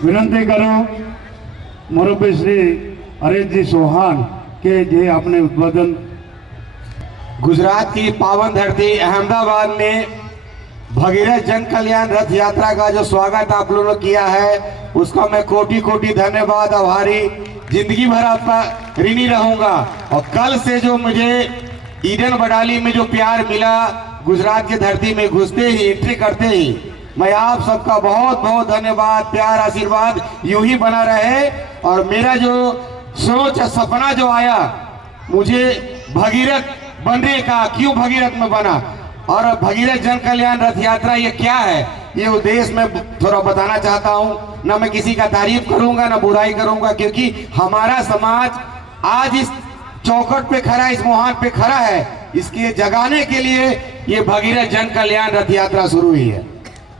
विनंती करूं मुरब्बी श्री हरीशजी चौहान के जे आपने उद्बोधन। गुजरात की पावन धरती अहमदाबाद में भगीरथ जन कल्याण रथ यात्रा का जो स्वागत आप लोगों ने किया है उसका मैं कोटि कोटि धन्यवाद आभारी, जिंदगी भर आपका ऋणी रहूंगा। और कल से जो मुझे ईडन बडाली में जो प्यार मिला, गुजरात की धरती में घुसते ही एंट्री करते ही, मैं आप सबका बहुत बहुत धन्यवाद, प्यार आशीर्वाद यूं ही बना रहे। और मेरा जो सोच सपना जो आया मुझे भगीरथ बनने का, क्यों भगीरथ में बना और भगीरथ जन कल्याण रथ यात्रा ये क्या है, ये उद्देश्य मैं थोड़ा बताना चाहता हूँ। ना मैं किसी का तारीफ करूंगा ना बुराई करूंगा, क्योंकि हमारा समाज आज इस चौखट पे खड़ा, इस मुहान पे खड़ा है, इसके जगाने के लिए ये भगीरथ जन कल्याण रथ यात्रा शुरू हुई है।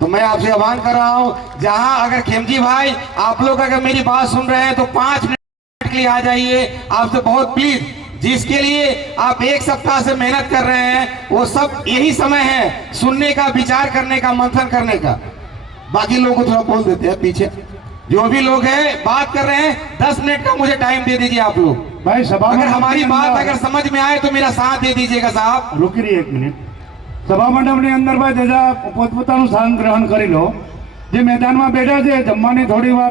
तो मैं आपसे आह्वान कर रहा हूँ, जहां अगर खेमजी भाई आप लोग अगर मेरी बात सुन रहे हैं तो 5 मिनट के लिए आ जाइए, आपसे बहुत प्लीज। जिसके लिए आप 1 सप्ताह से मेहनत कर रहे हैं वो सब यही समय है सुनने का, विचार करने का, मंथन करने का। बाकी लोगों को थोड़ा बोल देते हैं पीछे, जो भी लोग हैं बात कर रहे हैं 10 मिनट का मुझे टाइम दे दीजिए आप लोग। भाई सभा अगर हमारी बात अगर समझ में आए तो मेरा साथ दे दीजिएगा साहब। रुकी रही 1 मिनिट। सभा मंडपની અંદર ભાઈ તેજા પોતપોતાનું સ્થાન ગ્રહણ કરી લો। જે મેદાનમાં બેઠા છે જમવાની થોડી વાર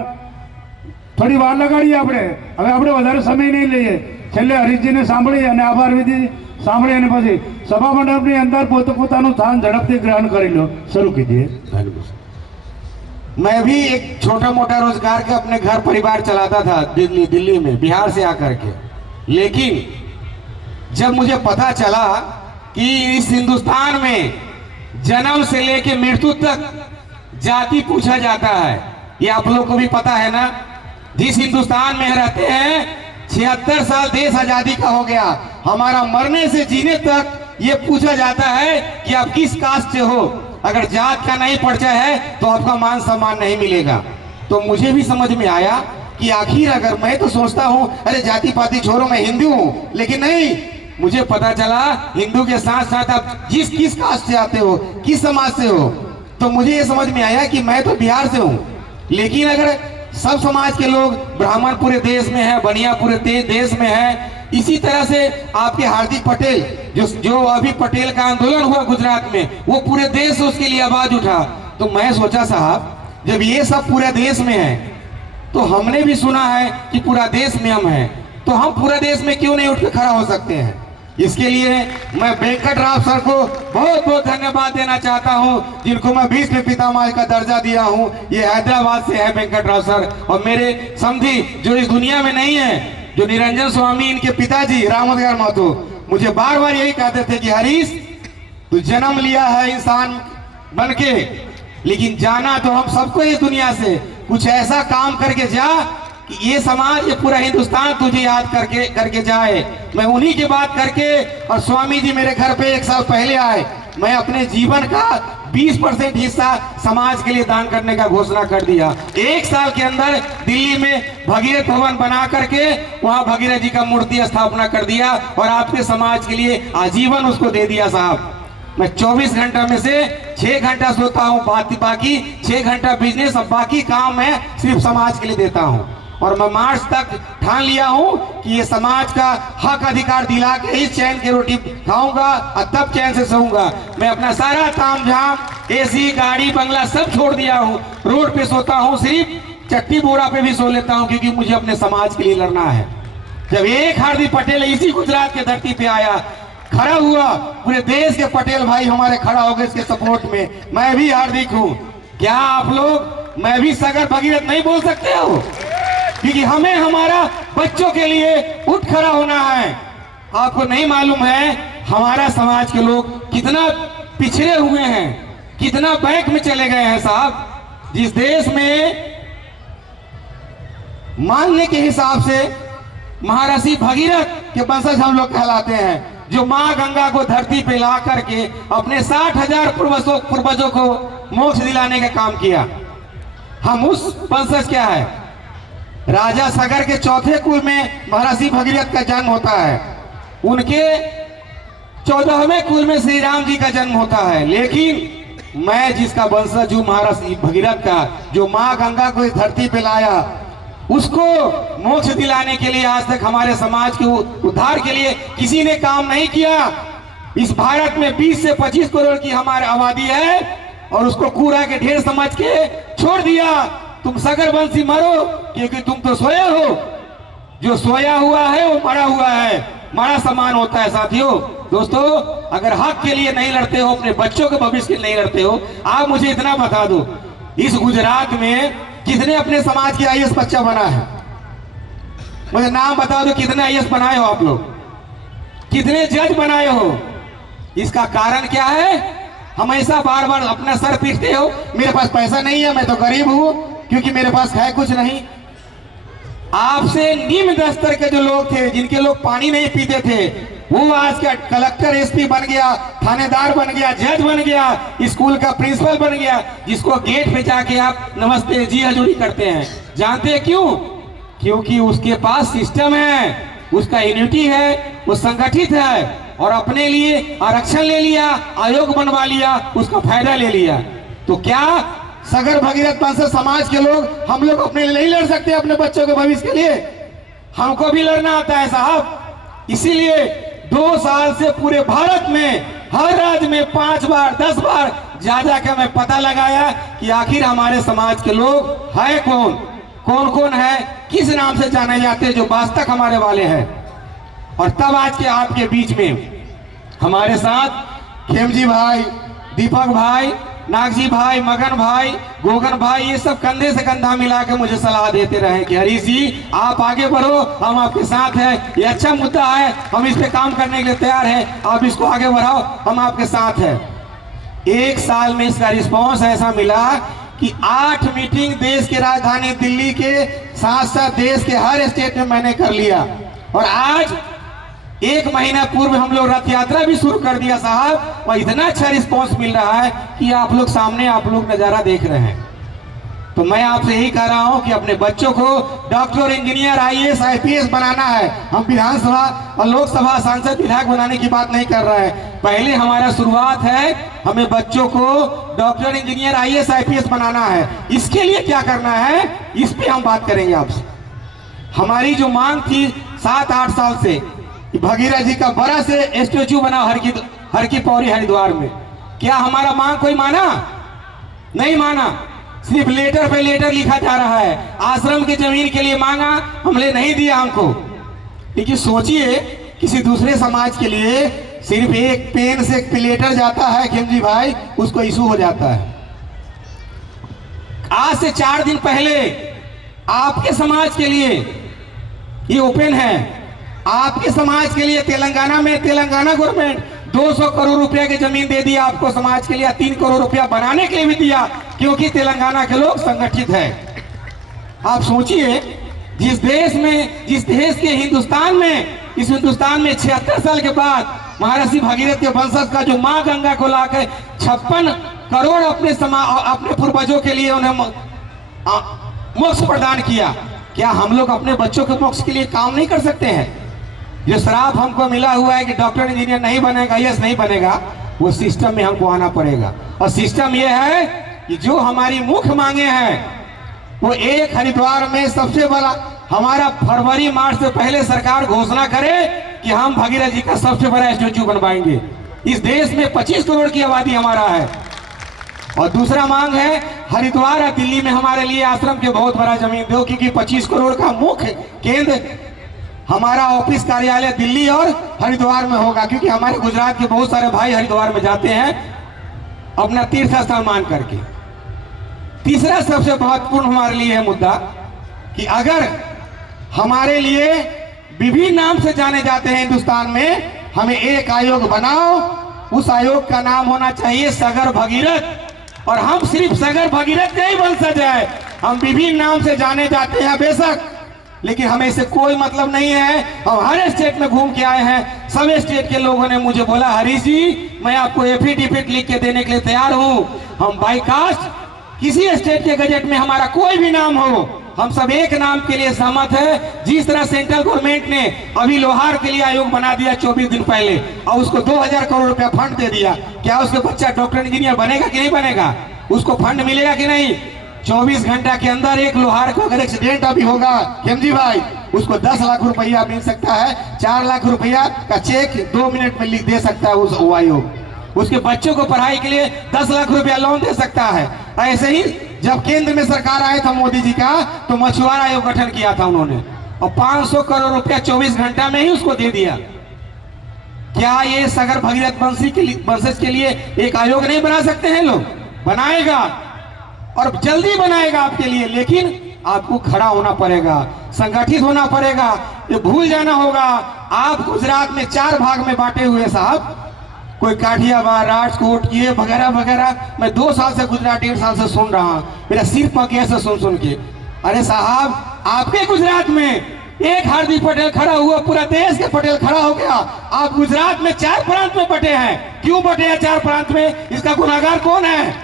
લગાડીએ આપણે। હવે આપણે વધારે સમય નહીં લઈએ, છેલ્લે હરીશજીને સાંભળી અને આભાર વિધિ સાંભળી અને પછી સભા મંડપની અંદર પોતપોતાનું સ્થાન ઝડપથી ગ્રહણ કરી લો। શરૂ कीजिए। मैं भी एक छोटा मोटा रोजगार के अपने घर परिवार चलाता था दिल्ली में, बिहार से आकर के। लेकिन जब मुझे पता चला कि इस हिंदुस्तान में जन्म से लेके मृत्यु तक जाति पूछा जाता है, ये आप लोग को भी पता है ना। जिस हिंदुस्तान में रहते हैं 76 साल देश आजादी का हो गया, हमारा मरने से जीने तक ये पूछा जाता है कि आप किस कास्ट से हो। अगर जात का नहीं परिचय है तो आपका मान सम्मान नहीं मिलेगा। तो मुझे भी समझ में आया कि आखिर अगर मैं तो सोचता हूँ अरे जाति पाति छोड़ो मैं हिंदू हूँ, लेकिन नहीं, मुझे पता चला हिंदू के साथ साथ आप किस कास्ट से आते हो, किस समाज से हो। तो मुझे ये समझ में आया कि मैं तो बिहार से हूँ, लेकिन अगर सब समाज के लोग, ब्राह्मण पूरे देश में है, बनिया पूरे देश में है, इसी तरह से आपके हार्दिक पटेल जो अभी पटेल का आंदोलन हुआ गुजरात में, वो पूरे देश से उसके लिए आवाज उठा। तो मैं सोचा साहब जब ये सब पूरे देश में है तो हमने भी सुना है कि पूरा देश में हम हैं, तो हम पूरे देश में क्यों नहीं उठ के खड़ा हो सकते हैं। इसके लिए मैं वेंकटराव सर को बहुत बहुत धन्यवाद देना चाहता हूं, जिनको मैं भीष्म पितामह का दर्जा दिया हूं। ये हैदराबाद से है वेंकटराव सर, और मेरे समझी जो इस दुनिया में नहीं है, जो निरंजन स्वामी इनके पिताजी रामोदगार महतो, मुझे बार बार यही कहते थे कि हरीश तू जन्म लिया है इंसान बन के, लेकिन जाना तो हम सबको इस दुनिया से, कुछ ऐसा काम करके जा कि ये समाज, ये पूरा हिंदुस्तान तुझे याद करके जाए। मैं उन्हीं की बात करके, और स्वामी जी मेरे घर पे 1 साल पहले आए, मैं अपने जीवन का 20% हिस्सा समाज के लिए दान करने का घोषणा कर दिया। 1 साल के अंदर दिल्ली में भगीरथ भवन बना करके वहां भगीरथ जी का मूर्ति स्थापना कर दिया और आपके समाज के लिए आजीवन उसको दे दिया साहब। मैं 24 घंटा में से 6 घंटा सोता हूँ, बाकी 6 घंटा बिजनेस, और बाकी काम मैं सिर्फ समाज के लिए देता हूँ। और मैं मार्च तक ठान लिया हूँ कि ये समाज का हक अधिकार दिला के ही चैन की रोटी खाऊंगा और तब चैन से सोऊंगा। मैं अपना सारा ताम झाम, एसी, गाड़ी, बंगला सब छोड़ दिया हूँ, रोड पे सोता हूँ, सिर्फ चट्टी बोरा पे भी सो लेता हूँ, क्योंकि मुझे अपने समाज के लिए लड़ना है। जब एक हार्दिक पटेल इसी गुजरात के धरती पे आया, खड़ा हुआ, पूरे देश के पटेल भाई हमारे खड़ा हो गए इसके सपोर्ट में। मैं भी हार्दिक हूँ। क्या आप लोग मैं भी सागर भगीरथ नहीं बोल सकते हो? क्योंकि हमें हमारा बच्चों के लिए उठ खड़ा होना है। आपको नहीं मालूम है हमारा समाज के लोग कितना पिछड़े हुए हैं, कितना बैक में चले गए हैं साहब। जिस देश में मानने के हिसाब से महर्षि भगीरथ के वंशज हम लोग कहलाते हैं, जो माँ गंगा को धरती पे ला करके अपने 60,000 पूर्वजों को मोक्ष दिलाने का काम किया, हम उस वंशज क्या है। राजा सागर के चौथे कुल में महर्षि भगीरथ का जन्म होता है, उनके 14वें कुल में श्री राम जी का जन्म होता है। लेकिन मैं जिसका वंशज हूँ महाराज भगीरथ का, जो माँ गंगा को इस धरती पे लाया, उसको मोक्ष दिलाने के लिए आज तक हमारे समाज के उद्धार के लिए किसी ने काम नहीं किया। इस भारत में 20 से 25 करोड़ की हमारी आबादी है और उसको कूड़ा के ढेर समझ के छोड़ दिया। तुम सगरवंशी मरो क्योंकि तुम तो सोए हो, जो सोया हुआ है वो मरा हुआ है, मरा समान होता है। साथियों, दोस्तों, अगर हक के लिए नहीं लड़ते हो, अपने बच्चों के भविष्य के लिए नहीं लड़ते हो, आप मुझे इतना बता दो, इस गुजरात में कितने अपने समाज के आईएएस बच्चा बना है? मुझे नाम बता दो, कितने आईएएस बनाए हो आप लोग, कितने जज बनाए हो? इसका कारण क्या है? हमेशा बार बार अपना सर पीटते हो, मेरे पास पैसा नहीं है, मैं तो गरीब हूं क्योंकि मेरे पास है कुछ नहीं। आपसे निम्न स्तर के जो लोग थे, जिनके लोग पानी नहीं पीते थे, वो आज का कलेक्टर एसपी बन गया, थानेदार बन गया, जज बन गया, स्कूल का प्रिंसिपल बन गया, जिसको गेट पे जाके आप नमस्ते जी हजूरी करते हैं। जानते हैं क्यों? क्योंकि उसके पास सिस्टम है, उसका यूनिटी है, वो संगठित है और अपने लिए आरक्षण ले लिया, आयोग बनवा लिया, उसका फायदा ले लिया। तो क्या सगर भगीरथ वंश समाज के लोग, हम लोग अपने लिए नहीं लड़ सकते? अपने बच्चों के भविष्य के लिए हमको भी लड़ना आता है साहब। इसीलिए 2 साल से पूरे भारत में हर राज्य में 5 बार 10 बार जा के मैं पता लगाया कि आखिर हमारे समाज के लोग है कौन, कौन कौन है, किस नाम से जाने जाते हैं, जो वास्तव हमारे वाले हैं। और तब आज के आपके बीच में हमारे साथ खेमजी भाई, दीपक भाई, नागजी भाई, मगन भाई, गोगन भाई, ये सब कंधे से कंधा मिला के मुझे सलाह देते रहे कि हरीश जी आप आगे बढ़ो, हम आपके साथ हैं, ये अच्छा मुद्दा है, हम इस पे काम करने के लिए तैयार हैं, आप इसको आगे बढ़ाओ, हम आपके साथ हैं। 1 साल में इसका रिस्पॉन्स ऐसा मिला कि 8 मीटिंग देश के राजधानी दिल्ली के साथ साथ देश के हर स्टेट में मैंने कर लिया। और आज 1 महीना पूर्व हम लोग रथ यात्रा भी शुरू कर दिया साहब, और इतना अच्छा रिस्पांस मिल रहा है कि आप लोग सामने आप लोग नजारा देख रहे हैं। तो मैं आपसे यही कह रहा हूं कि अपने बच्चों को डॉक्टर, इंजीनियर, आईएएस, आईपीएस बनाना है। हम विधानसभा और लोकसभा सांसद, विधायक बनाने की बात नहीं कर रहे हैं। पहले हमारा शुरुआत है, हमें बच्चों को डॉक्टर, इंजीनियर, आईएएस, आईपीएस बनाना है। इसके लिए क्या करना है, इस पे हम बात करेंगे आपसे। हमारी जो मांग थी 7-8 साल से, भगीरथ जी का बड़ा से स्टेच्यू बना हर की पौड़ी हरिद्वार में, क्या हमारा मांग कोई माना? नहीं माना। सिर्फ लेटर पे लेटर लिखा जा रहा है। आश्रम की जमीन के लिए मांगा, हमने नहीं दिया हमको। लेकिन सोचिए, किसी दूसरे समाज के लिए सिर्फ एक पेन से एक लेटर जाता है खेमजी भाई, उसको इशू हो जाता है। आज से 4 दिन पहले आपके समाज के लिए ये ओपन है। आपके समाज के लिए तेलंगाना में तेलंगाना गवर्नमेंट 200 करोड़ रुपया की जमीन दे दिया आपको समाज के लिए, 3 करोड़ रुपया बनाने के लिए भी दिया, क्योंकि तेलंगाना के लोग संगठित है। आप सोचिए, जिस देश के हिंदुस्तान में, इस हिंदुस्तान में 76 साल के बाद महर्षि भगीरथ के वंशज का जो माँ गंगा को लाकर 56 करोड़ अपने पूर्वजों के लिए उन्हें मोक्ष प्रदान किया, क्या हम लोग अपने बच्चों के मोक्ष के लिए काम नहीं कर सकते हैं? जो श्राप हमको मिला हुआ है कि डॉक्टर, इंजीनियर नहीं बनेगा, आईएएस नहीं बनेगा, वो सिस्टम में हमको आना पड़ेगा। और सिस्टम ये है कि जो हमारी मुख्य मांगे हैं, वो एक हरिद्वार में सबसे बड़ा, हमारा फरवरी मार्च से पहले सरकार घोषणा करे कि हम भगीरथ जी का सबसे बड़ा स्टेच्यू बनवाएंगे। इस देश में 25 करोड़ की आबादी हमारा है। और दूसरा मांग है, हरिद्वार और दिल्ली में हमारे लिए आश्रम के बहुत बड़ा जमीन दो, क्योंकि 25 करोड़ का मुख्य केंद्र हमारा ऑफिस कार्यालय दिल्ली और हरिद्वार में होगा, क्योंकि हमारे गुजरात के बहुत सारे भाई हरिद्वार में जाते हैं अपना तीर्थ स्थान मान करके। तीसरा सबसे महत्वपूर्ण हमारे लिए है मुद्दा कि अगर हमारे लिए विभिन्न नाम से जाने जाते हैं हिंदुस्तान में, हमें एक आयोग बनाओ, उस आयोग का नाम होना चाहिए सगर भगीरथ। और हम सिर्फ सगर भगीरथ के ही वंशज है, हम विभिन्न नाम से जाने जाते हैं बेशक, लेकिन हमें इससे कोई मतलब नहीं है। हम हर स्टेट में घूम के आए हैं, सब स्टेट के लोगों ने मुझे बोला, हरीश जी मैं आपको एफिडेविट लिख के देने के लिए तैयार हूं। हम बाई कास्ट किसी स्टेट के गजट में हमारा कोई भी नाम हो, हम सब एक नाम के लिए सहमत है। जिस तरह सेंट्रल गवर्नमेंट ने अभी लोहार के लिए आयोग बना दिया 24 दिन पहले और उसको 2000 करोड़ रुपया फंड दे दिया, क्या उसका बच्चा डॉक्टर इंजीनियर बनेगा कि नहीं बनेगा? उसको फंड मिलेगा कि नहीं? 24 घंटा के अंदर एक लोहार को अगर एक्सीडेंट अभी होगा खेमजी भाई, उसको 10 लाख रुपया मिल सकता है। 4 लाख रुपया का चेक 2 मिनट में लिख दे सकता है उस आयोग। उसके बच्चों को पढ़ाई के लिए 10 लाख रुपया लोन दे सकता है। ऐसे ही जब केंद्र में सरकार आया था मोदी जी का, तो मछुआरा आयोग गठन किया था उन्होंने और 500 करोड़ रुपया 24 घंटा में ही उसको दे दिया। क्या ये सागर भगीरथ वंशज के लिए एक आयोग नहीं बना सकते हैं लोग? बनाएगा और जल्दी बनाएगा आपके लिए, लेकिन आपको खड़ा होना पड़ेगा, संगठित होना पड़ेगा। ये भूल जाना होगा आप गुजरात में 4 भाग में बांटे हुए साहब, कोई काठियावाड़, राजकोट, ये वगैरह वगैरह। मैं 2 साल से गुजरात, 1.5 साल से सुन रहा हूं, मेरा सिर पक गया ऐसे सुन सुन के। अरे साहब, आपके गुजरात में एक हार्दिक पटेल खड़ा हुआ, पूरा देश के पटेल खड़ा हो गया। आप गुजरात में 4 प्रांत में बटे हैं। क्यों बटे हैं 4 प्रांत में? इसका गुनाहगार कौन है?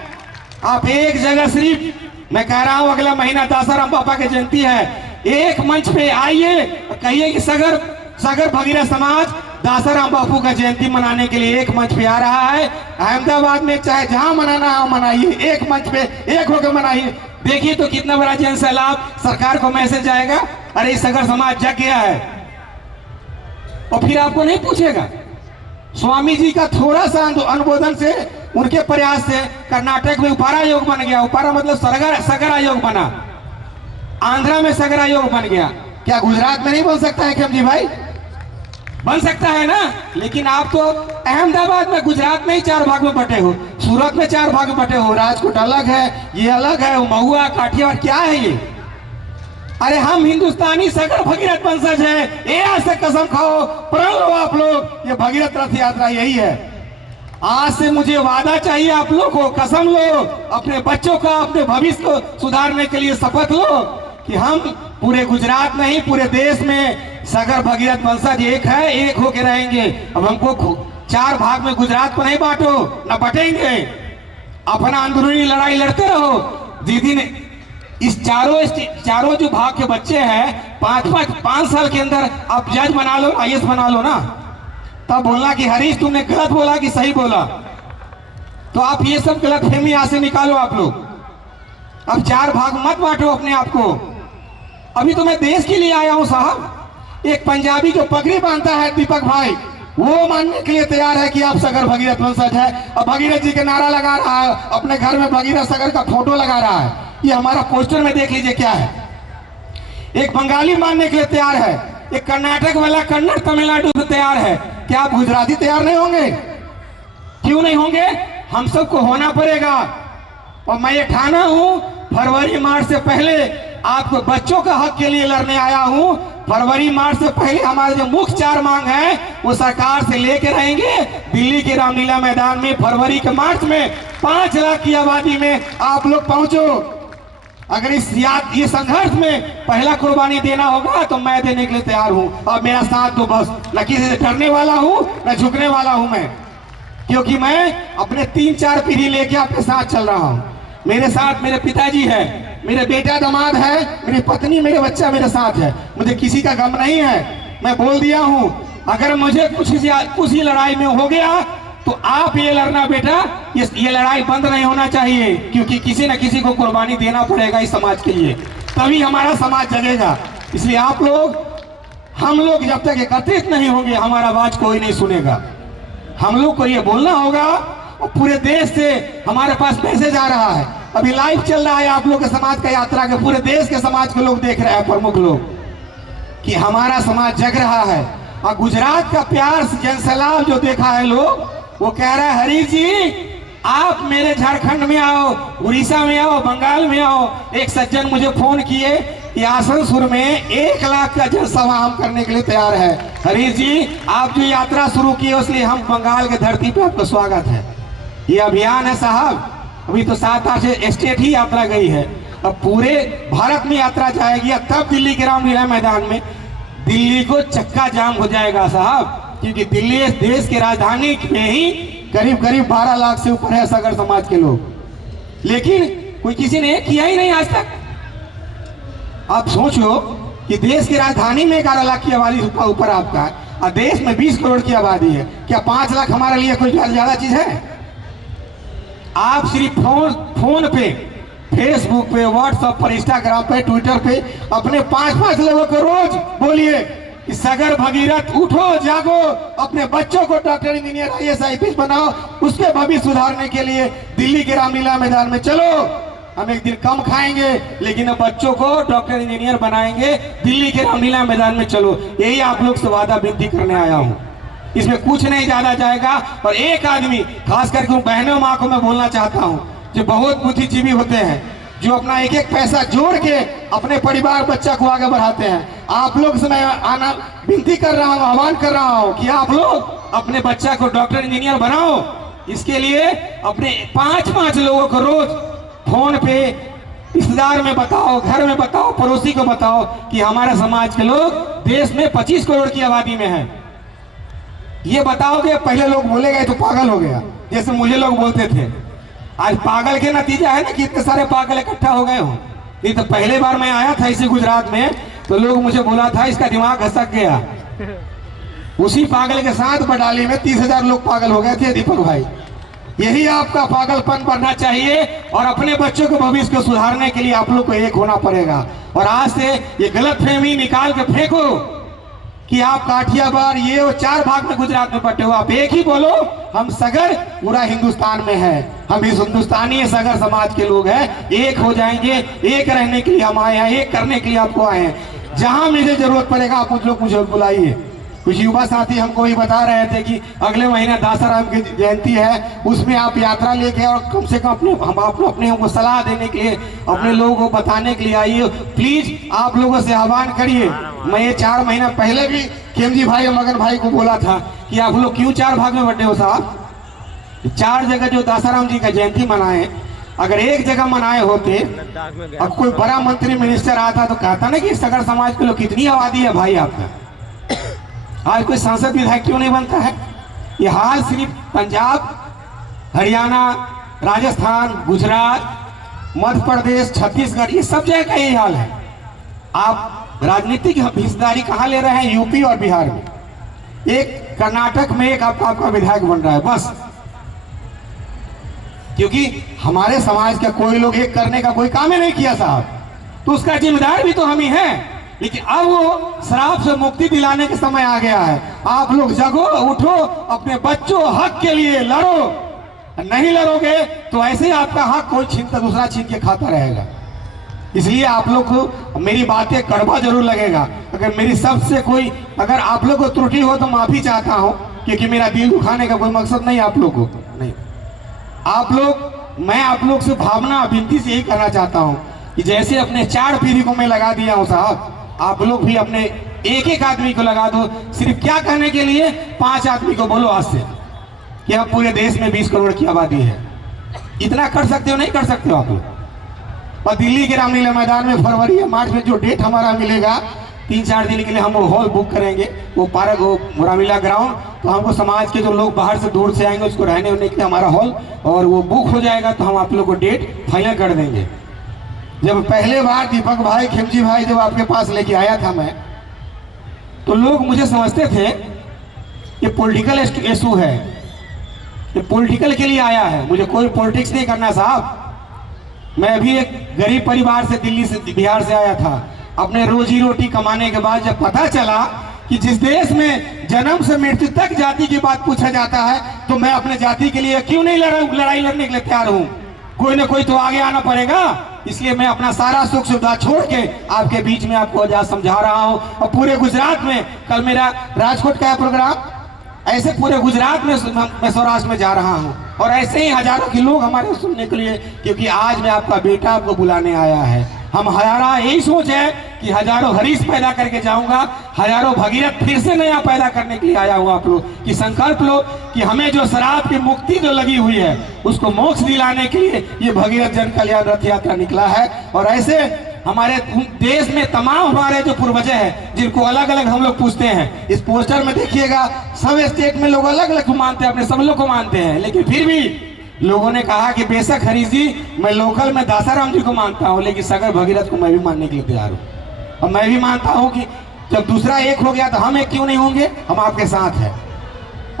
आप एक जगह सिर्फ, मैं कह रहा हूं अगला महीना दासाराम बापा की जयंती है, एक मंच पे आइए, कहिए कि सागर भगीरथ समाज दासाराम बापू का जयंती मनाने के लिए एक मंच पे आ रहा है। अहमदाबाद में चाहे जहां मनाना है मनाइए, एक मंच पे एक होकर मनाइए। देखिए तो कितना बड़ा जन सैलाब, सरकार को मैसेज आएगा, अरे सागर समाज जग गया है। और फिर आपको नहीं पूछेगा। स्वामी जी का थोड़ा सा अनुमोदन से, उनके प्रयास से कर्नाटक में उपारा आयोग बन गया। उपारा मतलब सागर आयोग बना, आंध्रा में सागर आयोग बन गया। क्या गुजरात में नहीं बन सकता है खेमजी भाई? बन सकता है ना। लेकिन आप तो अहमदाबाद में, गुजरात में ही 4 भाग में बटे हो, सूरत में 4 भाग में बटे हो, राजकोट अलग है, ये अलग है, महुआ, काठियावाड़, क्या है ये? अरे हम हिंदुस्तानी सागर भगीरथ वंशज है, ये आज से कसम खाओ, प्रण लो आप लोग, ये भगीरथ रथ यात्रा यही है। आज से मुझे वादा चाहिए आप लोग को, कसम लो, अपने बच्चों का, अपने भविष्य को सुधारने के लिए शपथ लो कि हम पूरे गुजरात में ही पूरे देश में सागर भगीरथ वंशज एक है, एक होके रहेंगे। अब हमको 4 भाग में गुजरात को नहीं बांटो, न बटेंगे। अपना अंदरूनी लड़ाई लड़ते रहो। जिस दिन इस चारों जो भाग के बच्चे हैं, 5 साल के अंदर आप जज बना लो, IAS बना लो ना, तब बोलना कि हरीश तुमने गलत बोला कि सही बोला। तो आप ये सब गलत फहमी यहां से निकालो आप लोग। अब 4 भाग मत बांटो अपने आप को। अभी तो मैं देश के लिए आया हूं साहब। एक पंजाबी जो पगड़ी बांधता है दीपक भाई, वो मानने के लिए तैयार है कि आप सागर भगीरथ वंशज है, और भगीरथ जी के नारा लगा रहा है, अपने घर में भगीरथ सागर का फोटो लगा रहा है। ये हमारा पोस्टर में देख लीजिए क्या है। एक बंगाली मानने के लिए तैयार है, एक कर्नाटक वाला कन्नड़ तमिलनाडु से तैयार है। क्या आप गुजराती तैयार नहीं होंगे? क्यों नहीं होंगे? हम सबको होना पड़ेगा। और मैं ये ठाना हूं, फरवरी मार्च से पहले आपको बच्चों का हक के लिए लड़ने आया हूं। फरवरी मार्च से पहले हमारे जो मुख्य 4 मांग है, वो सरकार से लेके रहेंगे। दिल्ली के रामलीला मैदान में फरवरी के मार्च में 5 लाख की आबादी में आप लोग पहुंचो। अगर ये संघर्ष में पहला कुर्बानी देना होगा तो मैं देने के लिए तैयार हूं। और मेरा साथ दो बस, न किसी से डरने वाला हूं, न झुकने वाला हूं मैं, क्योंकि मैं अपने 3-4 पीढ़ी लेके आपके साथ चल रहा हूं। मेरे साथ मेरे पिताजी है, मेरे बेटा दामाद है, मेरी पत्नी, मेरे बच्चा मेरे साथ है। मुझे किसी का गम नहीं है। मैं बोल दिया हूं, अगर मुझे कुछ ही लड़ाई में हो गया तो आप ये लड़ना बेटा, ये लड़ाई बंद नहीं होना चाहिए, क्योंकि किसी न किसी को कुर्बानी देना पड़ेगा इस समाज के लिए, तभी हमारा समाज जगेगा। इसलिए आप लोग, हम लोग जब तक एकत्रित नहीं होंगे, हमारा आवाज कोई नहीं सुनेगा। हम लोग को ये बोलना होगा। और पूरे देश से हमारे पास मैसेज आ रहा है, अभी लाइव चल रहा है आप लोग के समाज का यात्रा के, पूरे देश के समाज के लोग देख रहे हैं, प्रमुख लोग, कि हमारा समाज जग रहा है। और गुजरात का प्यार जनसैलाब जो देखा है लोग, वो कह रहा है हरीश जी आप मेरे झारखंड में आओ, उड़ीसा में आओ, बंगाल में आओ। एक सज्जन मुझे फोन किए कि आसनसोल में 1 लाख का जनसभा हम करने के लिए तैयार है। हरीश जी आप जो यात्रा शुरू की है, इसलिए हम बंगाल की धरती पे आपका स्वागत है। ये अभियान है साहब, अभी तो 7-8 स्टेट ही यात्रा गई है, अब पूरे भारत में यात्रा जाएगी। तब दिल्ली के रामलीला मैदान में दिल्ली को चक्का जाम हो जाएगा साहब, क्योंकि दिल्ली देश की राजधानी में ही करीब 12 लाख से ऊपर है सागर समाज के लोग। लेकिन कोई किसी ने किया ही नहीं आज तक। आप सोचो कि देश की राजधानी में 11 लाख की आबादी ऊपर आपका है, और देश में 20 करोड़ की आबादी है। क्या 5 लाख हमारे लिए कोई ज्यादा चीज है? आप सिर्फ फोन पे, फेसबुक पे, व्हाट्सएप पर, इंस्टाग्राम पे, ट्विटर पे अपने 5-5 लोगों को रोज बोलिए कि सगर भगीरथ उठो जागो, अपने बच्चों को डॉक्टर, इंजीनियर, IAS IPS बनाओ, उसके भविष्य सुधारने के लिए दिल्ली के रामलीला मैदान में चलो। हम एक दिन कम खाएंगे लेकिन अब बच्चों को डॉक्टर इंजीनियर बनाएंगे, दिल्ली के रामलीला मैदान में चलो। यही आप लोग से वादा विनती करने आया हूँ, इसमें कुछ नहीं ज्यादा जाएगा। और एक आदमी, खास करके बहनों माँ को मैं बोलना चाहता हूँ जो बहुत बुद्धिजीवी होते हैं, जो अपना एक एक पैसा जोड़ के अपने परिवार बच्चा को आगे बढ़ाते हैं, आप लोग से मैं आना विनती कर रहा हूँ, आह्वान कर रहा हूँ कि आप लोग अपने बच्चा को डॉक्टर इंजीनियर बनाओ। इसके लिए अपने 5-5 लोगों को रोज फोन पे, रिश्तेदार में बताओ, घर में बताओ, पड़ोसी को बताओ कि हमारे समाज के लोग देश में 25 करोड़ की आबादी में है। ये बताओगे, पहले लोग बोले गए तो पागल हो गया, जैसे मुझे लोग बोलते थे। आज पागल के नतीजा है ना कि इतने सारे पागल इकट्ठा हो गए हो। नहीं तो पहले बार मैं आया था इसी गुजरात में तो लोग मुझे बोला था इसका दिमाग घसक गया। उसी पागल के साथ बडाली में 30,000 लोग पागल हो गए थे दीपक भाई। यही आपका पागलपन बढ़ना चाहिए और अपने बच्चों के भविष्य को सुधारने के लिए आप लोग को एक होना पड़ेगा। और आज से ये गलतफहमी निकाल के फेंको कि आप काठियावाड़ ये और 4 भाग में गुजरात में बटे हो। आप एक ही बोलो, हम सगर पूरा हिंदुस्तान में है, हम इस हिंदुस्तानी सगर समाज के लोग हैं, एक हो जाएंगे। एक रहने के लिए हम आए हैं, एक करने के लिए आपको आए हैं। जहां मुझे जरूरत पड़ेगा आप कुछ लोग मुझे बुलाइए। कुछ युवा साथी हमको भी बता रहे थे कि अगले महीने दासाराम की जयंती है, उसमें आप यात्रा लेके और कम से कम अपने हमको सलाह देने के लिए, अपने लोगों को बताने के लिए आइए। प्लीज आप लोगों से आह्वान करिए। मैं ये 4 महीना पहले भी खेमजी भाई और मगन भाई को बोला था कि आप लोग क्यों 4 भाग में बटे हो साहब। 4 जगह जो दासाराम जी का जयंती मनाए, अगर एक जगह मनाए होते, अब कोई बड़ा मंत्री मिनिस्टर आता तो कहता ना कि सगर समाज के लोग कितनी आबादी है भाई आपका, आज कोई सांसद विधायक क्यों नहीं बनता है। ये हाल सिर्फ पंजाब, हरियाणा, राजस्थान, गुजरात, मध्य प्रदेश, छत्तीसगढ़, ये सब जगह का यही हाल है। आप राजनीतिक हिस्सेदारी कहाँ ले रहे हैं? यूपी और बिहार में। एक कर्नाटक में एक आपका विधायक बन रहा है बस, क्योंकि हमारे समाज का कोई लोग एक करने का कोई काम ही नहीं किया साहब, तो उसका जिम्मेदार भी तो हम ही हैं। लेकिन अब वो शराब से मुक्ति दिलाने के समय आ गया है। आप लोग जगो, उठो, अपने बच्चों हक के लिए लड़ो। नहीं लड़ोगे तो ऐसे ही आपका हक कोई दूसरा छीन के खाता रहेगा। इसलिए आप लोग को मेरी बातें कड़वा जरूर लगेगा। अगर मेरी सबसे कोई, अगर आप लोग को त्रुटि हो तो माफी चाहता हूं, क्योंकि मेरा दिल दुखाने का कोई मकसद नहीं आप लोग को नहीं। आप लोग, मैं आप लोग से भावना विनती से यही करना चाहता हूं कि जैसे अपने 4 पीढ़ी को मैं लगा दिया हूं साहब, आप लोग भी अपने एक आदमी को लगा दो। सिर्फ क्या कहने के लिए? 5 आदमी को बोलो आज से कि अब पूरे देश में 20 करोड़ की आबादी है। इतना कर सकते हो? नहीं कर सकते हो आप लोग। और दिल्ली के रामलीला मैदान में फरवरी या मार्च में जो डेट हमारा मिलेगा, 3-4 दिन के लिए हम वो हॉल बुक करेंगे, वो पार्क, वो रामलीला ग्राउंड। तो हमको समाज के जो लोग बाहर से दूर से आएंगे उसको रहने होने के लिए हमारा हॉल, और वो बुक हो जाएगा तो हम आप लोग को डेट फाइनल कर देंगे। जब पहले बार दीपक भाई, खेमजी भाई जब आपके पास लेके आया था मैं, तो लोग मुझे समझते थे ये पॉलिटिकल इशू है, ये पॉलिटिकल के लिए आया है। मुझे कोई पॉलिटिक्स नहीं करना साहब। मैं अभी एक गरीब परिवार से, दिल्ली से, बिहार से आया था। अपने रोजी रोटी कमाने के बाद जब पता चला कि जिस देश में जन्म से मृत्यु तक जाति की बात पूछा जाता है, तो मैं अपने जाति के लिए क्यों नहीं लड़ाई लड़ने के लिए तैयार हूँ। कोई ना कोई तो आगे आना पड़ेगा। इसलिए मैं अपना सारा सुख सुविधा छोड़ के आपके बीच में आपको आज समझा रहा हूँ। और पूरे गुजरात में, कल मेरा राजकोट का प्रोग्राम, ऐसे पूरे गुजरात में मैं सौराष्ट्र में जा रहा हूँ, और ऐसे ही हजारों के लोग हमारे सुनने के लिए, क्योंकि आज मैं आपका बेटा आपको बुलाने आया है। हम हजारा यही सोच है कि हजारों हरीश पैदा करके जाऊंगा, हजारों भगीरथ फिर से नया पैदा करने के लिए आया हूँ। आप लोग कि संकल्प लो कि हमें जो शराब की मुक्ति जो लगी हुई है उसको मोक्ष दिलाने के लिए ये भगीरथ जन कल्याण रथ यात्रा निकला है। और ऐसे हमारे देश में तमाम हमारे जो पूर्वज हैं, जिनको अलग अलग हम लोग पूछते हैं, इस पोस्टर में देखिएगा सब स्टेट में लोग अलग अलग को मानते हैं, अपने सब लोग को मानते हैं, लेकिन फिर भी लोगों ने कहा कि बेशक हरीश जी मैं लोकल में दासाराम जी को मानता हूँ, लेकिन सगर भगीरथ को मैं भी मानने के लिए तैयार हूँ। और मैं भी मानता हूँ कि जब दूसरा एक हो गया तो हम एक क्यों नहीं होंगे, हम आपके साथ हैं।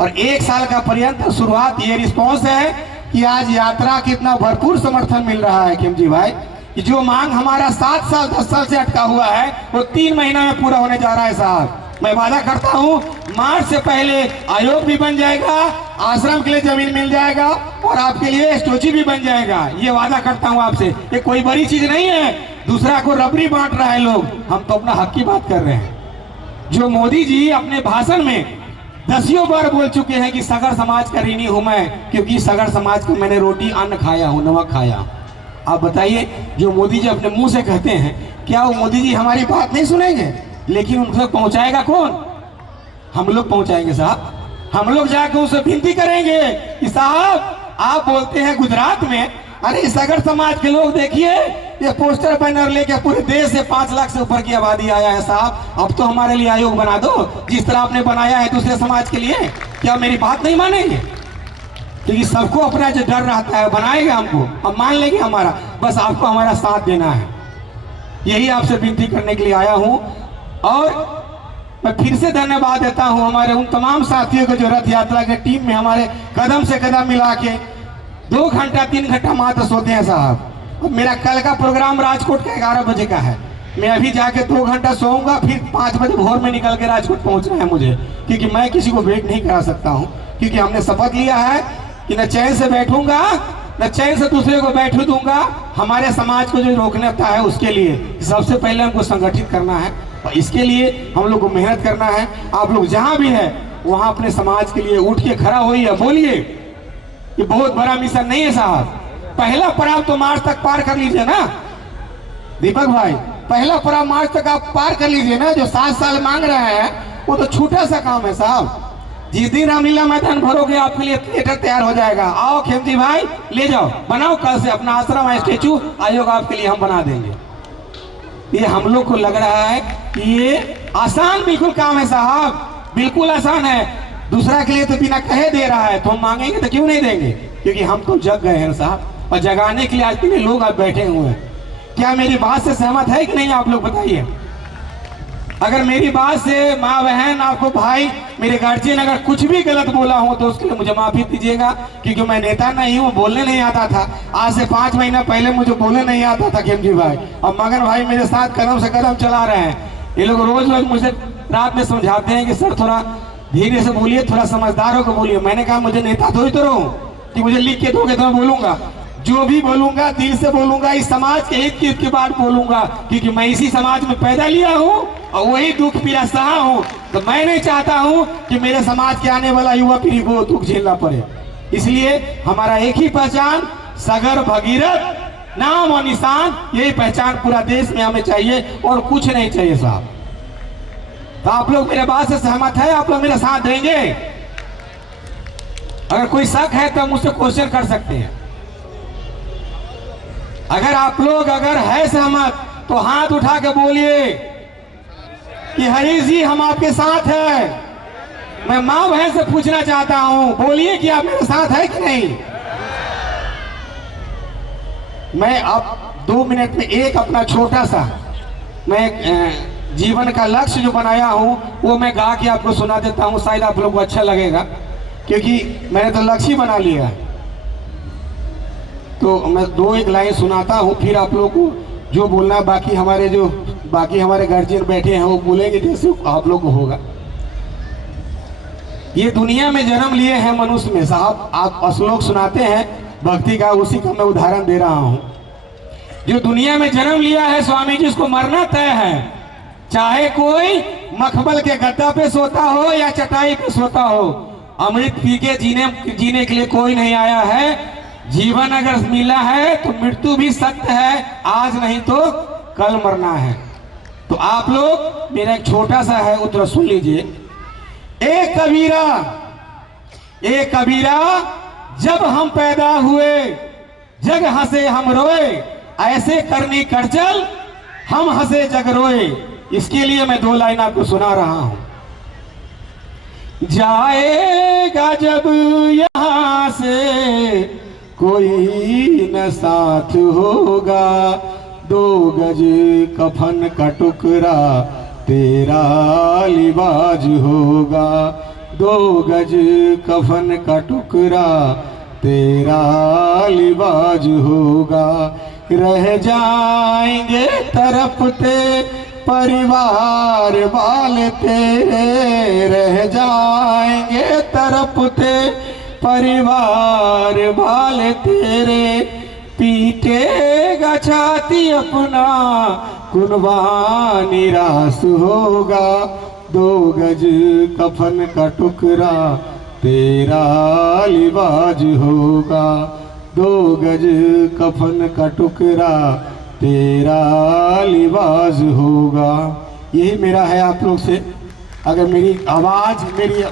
और 1 साल का पर्यंत शुरुआत ये रिस्पॉन्स है कि आज यात्रा कितना भरपूर समर्थन मिल रहा है खेम जी भाई, कि जो मांग हमारा 7 साल 10 साल से अटका हुआ है वो 3 महीना में पूरा होने जा रहा है साहब। मैं वादा करता हूँ मार्च से पहले आयोग भी बन जाएगा, आश्रम के लिए जमीन मिल जाएगा और आपके लिए स्टोची भी बन जाएगा। ये वादा करता हूँ आपसे, ये कोई बड़ी चीज नहीं है। दूसरा को रबड़ी बांट रहा है लोग, हम तो अपना हक की बात कर रहे हैं। जो मोदी जी अपने भाषण में 10 बार बोल चुके हैं कि सगर समाज का ऋणी हूं मैं, क्योंकि सगर समाज को मैंने रोटी अन्न खाया हूं, नमक खाया हूं। आप बताइए, जो मोदी जी अपने मुंह से कहते हैं, क्या वो मोदी जी हमारी बात नहीं सुनेंगे? लेकिन उन तक पहुंचाएगा कौन? हम लोग पहुंचाएंगे साहब। हम लोग जाकर उनसे विनती करेंगे कि साहब आप बोलते हैं गुजरात में, अरे सगर समाज के लोग देखिए ये पोस्टर बैनर लेके पूरे देश से 5 लाख से ऊपर की आबादी आया है साहब, अब तो हमारे लिए आयोग बना दो जिस तरह आपने बनाया है दूसरे समाज के लिए। क्या मेरी बात नहीं मानेंगे? क्योंकि सबको अपना जो डर रहता है बनाएगा हमको, हम मान लेंगे हमारा, बस आपको हमारा साथ देना है। यही आपसे विनती करने के लिए आया हूं। और मैं फिर से धन्यवाद देता हूं हमारे उन तमाम साथियों को जो रथ यात्रा के टीम में हमारे कदम से कदम मिला के 2 घंटा 3 घंटा मात्र सोते हैं साहब। और मेरा कल का प्रोग्राम राजकोट का 11 बजे का है, मैं अभी जाके 2 घंटा सोऊंगा, फिर 5 बजे भोर में निकल के राजकोट पहुंचना है मुझे, क्योंकि मैं किसी को वेट नहीं करा सकता हूं। क्योंकि हमने शपथ लिया है कि न चैन से बैठूंगा न चैन से दूसरे को बैठू दूंगा। हमारे समाज को जो रोकने आता है उसके लिए सबसे पहले हमको संगठित करना है, और इसके लिए हम लोग को मेहनत करना है। आप लोग जहां भी है वहां अपने समाज के लिए उठ के खड़ा होइए, बोलिए। ये बहुत बड़ा मिशन नहीं है साहब। पहला पड़ाव तो मार्च तक पार कर लीजिए ना दीपक भाई, पहला पड़ाव मार्च तक आप पार कर लीजिए ना। जो 7 साल मांग रहे हैं वो तो छोटा सा काम है साहब। जिस दिन रामलीला मैदान भरोगे आपके लिए थिएटर तैयार हो जाएगा। आओ खेमजी भाई ले जाओ, बनाओ कल से अपना आश्रम है, स्टेचू आयोग आपके लिए हम बना देंगे। ये हम लोग को लग रहा है कि ये आसान बिल्कुल काम है साहब, बिल्कुल आसान है। दूसरा के लिए तो बिना कहे दे रहा है, तो हम मांगेंगे तो क्यों नहीं देंगे? क्योंकि हम तो जग गए हैं साहब, और जगाने के लिए आज के लोग आप बैठे हुए हैं। क्या मेरी बात से सहमत है कि नहीं आप लोग बताइए। अगर मेरी बात से माँ बहन आपको भाई मेरे गार्जियन अगर कुछ भी गलत बोला हो तो उसके लिए मुझे माफी दीजिएगा, क्योंकि मैं नेता नहीं हूँ, बोलने नहीं आता था। आज से 5 महीना पहले मुझे बोलने नहीं आता था खेमजी भाई, और मगन भाई मेरे साथ कदम से कदम चला रहे हैं। ये लोग रोज रोज मुझे रात में समझाते हैं कि सर थोड़ा धीरे से बोलिए, थोड़ा समझदार होकर बोलिए। मैंने कहा मुझे नेता थोड़ी तो रहूं कि मुझे लिख के दोगे तो मैं बोलूंगा। जो भी बोलूंगा दिल से बोलूंगा, इस समाज के हित की बात बोलूंगा, क्योंकि मैं इसी समाज में पैदा लिया हूँ और वही दुख पीड़ा सहा हूँ। तो मैं नहीं चाहता हूँ कि मेरे समाज के आने वाला युवा पीढ़ी को दुख झेलना पड़े। इसलिए हमारा एक ही पहचान, सगर भगीरथ नाम और निशान, यही पहचान पूरा देश में हमें चाहिए और कुछ नहीं चाहिए साहब। तो आप लोग मेरे बात से सहमत है? आप लोग मेरा साथ देंगे? अगर कोई शक है तो मुझसे क्वेश्चन कर सकते हैं। अगर आप लोग अगर है सहमत तो हाथ उठा के बोलिए कि हरीश जी हम आपके साथ हैं। मैं माँ बहन से पूछना चाहता हूं, बोलिए कि आप मेरे साथ है कि नहीं। मैं अब 2 मिनट में एक अपना छोटा सा मैं जीवन का लक्ष्य जो बनाया हूं वो मैं गा के आपको सुना देता हूं, शायद आप लोगों को अच्छा लगेगा, क्योंकि मैंने तो लक्ष्य ही बना लिया। तो मैं 2-1 लाइन सुनाता हूं, फिर आप लोगों को जो बोलना, बाकी हमारे गार्जियन बैठे हैं वो बोलेंगे जैसे आप लोग को होगा। ये दुनिया में जन्म लिए हैं मनुष्य में साहब, आप श्लोक सुनाते हैं भक्ति का, उसी का मैं उदाहरण दे रहा हूं। जो दुनिया में जन्म लिया है स्वामी जी उसको मरना तय है, चाहे कोई मखमल के गद्दा पे सोता हो या चटाई पे सोता हो। अमृत पी के जीने के लिए कोई नहीं आया है। जीवन अगर मिला है तो मृत्यु भी सत्य है, आज नहीं तो कल मरना है। तो आप लोग मेरा एक छोटा सा है उत्तर सुन लीजिए। एक कबीरा जब हम पैदा हुए जग हंसे हम रोए, ऐसे करनी कर चल हम हंसे जग रोए। इसके लिए मैं 2 लाइन आपको सुना रहा हूं। जाएगा जब यहां से कोई न साथ होगा, 2 गज कफन का टुकड़ा तेरा लिबाज होगा, 2 गज कफन का टुकड़ा तेरा लिबाज होगा। रह जाएंगे तरफते परिवार वाले तेरे, रह जाएंगे तरफते परिवार वाले तेरे, पीटेगा छाती अपना कुर्बान निराश होगा, 2 गज कफन का टुकड़ा तेरा लिबाज होगा, 2 गज कफन का टुकड़ा तेरा लिबाज होगा। यही मेरा है आप लोग से। अगर मेरी आवाज़, मेरी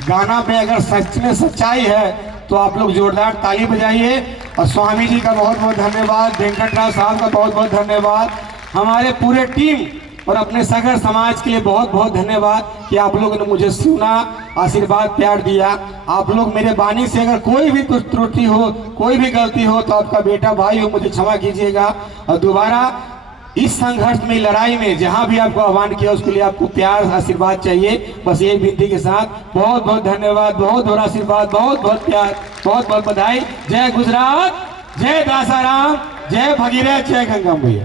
गाना में अगर सच में सच्चाई है तो आप लोग जोरदार ताली बजाइए। और स्वामी जी का बहुत बहुत धन्यवाद, वेंकटराव साहब का बहुत बहुत धन्यवाद, हमारे पूरे टीम और अपने सगर समाज के लिए बहुत बहुत धन्यवाद कि आप लोगों ने मुझे सुना, आशीर्वाद प्यार दिया। आप लोग मेरे वाणी से अगर कोई भी कुछ त्रुटि हो, कोई भी गलती हो तो आपका बेटा भाई हो, मुझे क्षमा कीजिएगा। और दोबारा इस संघर्ष में, लड़ाई में जहां भी आपको आह्वान किया उसके लिए आपको प्यार आशीर्वाद चाहिए। बस ये विनती के साथ बहुत बहुत धन्यवाद, बहुत बहुत आशीर्वाद, बहुत बहुत प्यार, बहुत बहुत बधाई। जय गुजरात, जय दासाराम, जय भगीरथ, जय गंगा मैया।